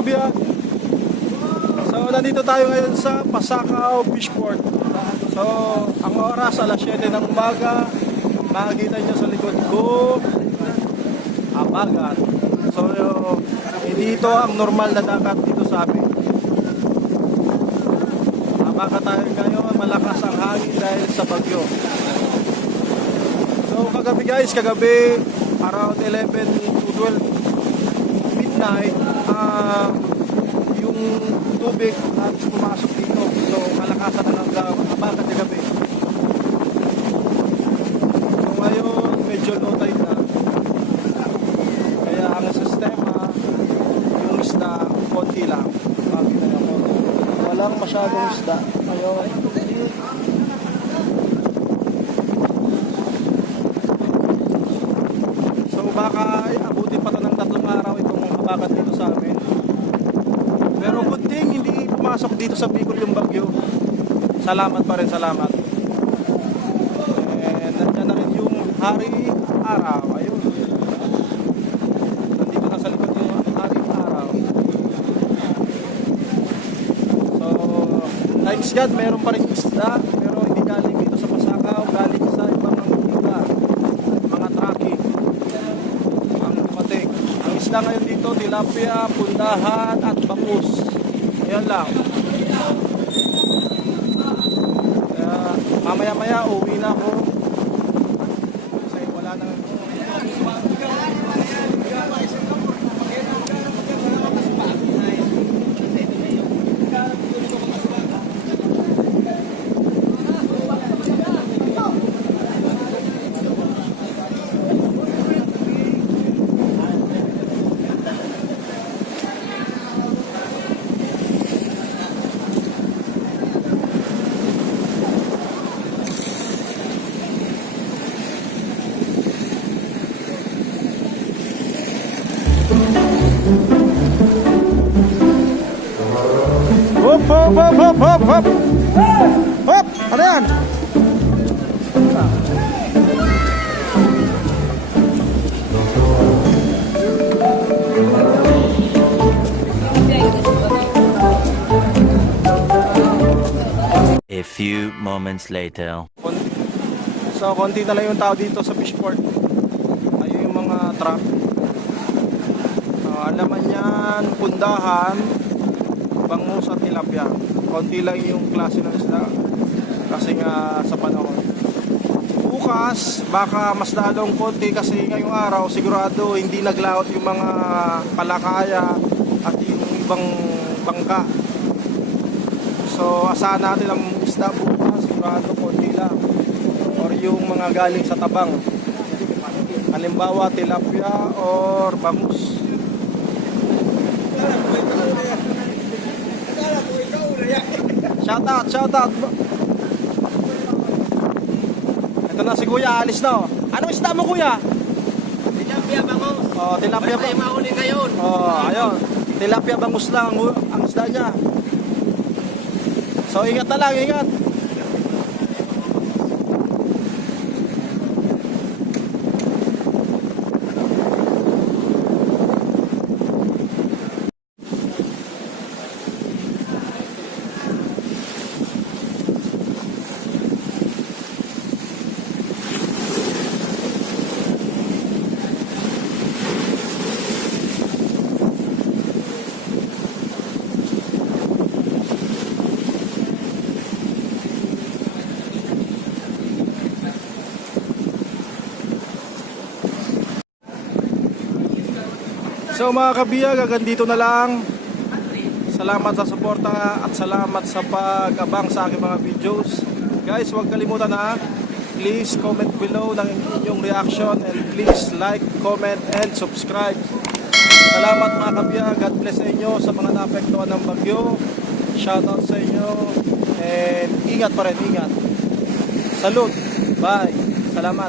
kabiyag. So nandito tayo ngayon sa Pasakaw Fishport. So ang oras alas 7 ng umaga. Makikita nyo sa likod ko bagat. So hindi ito ang normal na dagat dito sa amin. Bagat tayo ngayon, malakas ang hangin dahil sa bagyo. So kagabi guys, around 11 to 12 midnight, yung tubig at pumasok dito. So malakasan na ng bagat kagabi. So ngayon medyo low tide na. Kaya ang sistema, yung isda konti lang. Walang masyadong isda. Ayun. So baka abutin pa ito ng 3 araw itong habagat dito sa amin. Pero good thing hindi pumasok dito sa Bicol yung bagyo. Salamat pa rin, salamat. And nandiyan na rin yung hari-araw. Ayun. Nandito na sa likod yung hari-araw. So, thanks God, meron pa rin isda. Pero hindi galing dito sa Pasakaw, galing sa ibang lugar. Mga tracking. Ang dumating. Ang isda ngayon dito, tilapia, pundahan, at bangus. Yan lang. Kaya mamaya-maya uwi na ako. Kasi wala nang... Hop, hop, hop, hop, hop, hop. Hop, ano yan? A few moments later. So, konti na lang yung tao dito sa Fishport. Ayun yung mga truck. Alaman yan, pundahan, bangus at tilapia. Konti lang yung klase ng isda kasi nga sa panahon. Bukas baka mas lalong konti kasi ngayong araw sigurado hindi naglaot yung mga palakaya at yung ibang bangka. So asahan natin ang isda bukas, sigurado konti lang. Or yung mga galing sa tabang. Halimbawa tilapia or bangus. Shout out. Ito na si Kuya, alis na. Anong isda mo, Kuya? Tilapia bangus. Oh, tilapia bangus. Basta yung mahuli ngayon. Oh, ayun. Tilapia bangus lang ang isda niya. So ingat na lang, ingat. So mga kabiyag, hanggang dito na lang. Salamat sa suporta at salamat sa pag-abang sa aking mga videos. Guys, huwag kalimutan please comment below ng inyong reaction and please like, comment and subscribe. Salamat mga kabiyag, God bless sa inyo sa mga naapektuhan ng bagyo. Shoutout sa inyo and ingat pa rin, ingat. Salute, bye, salamat.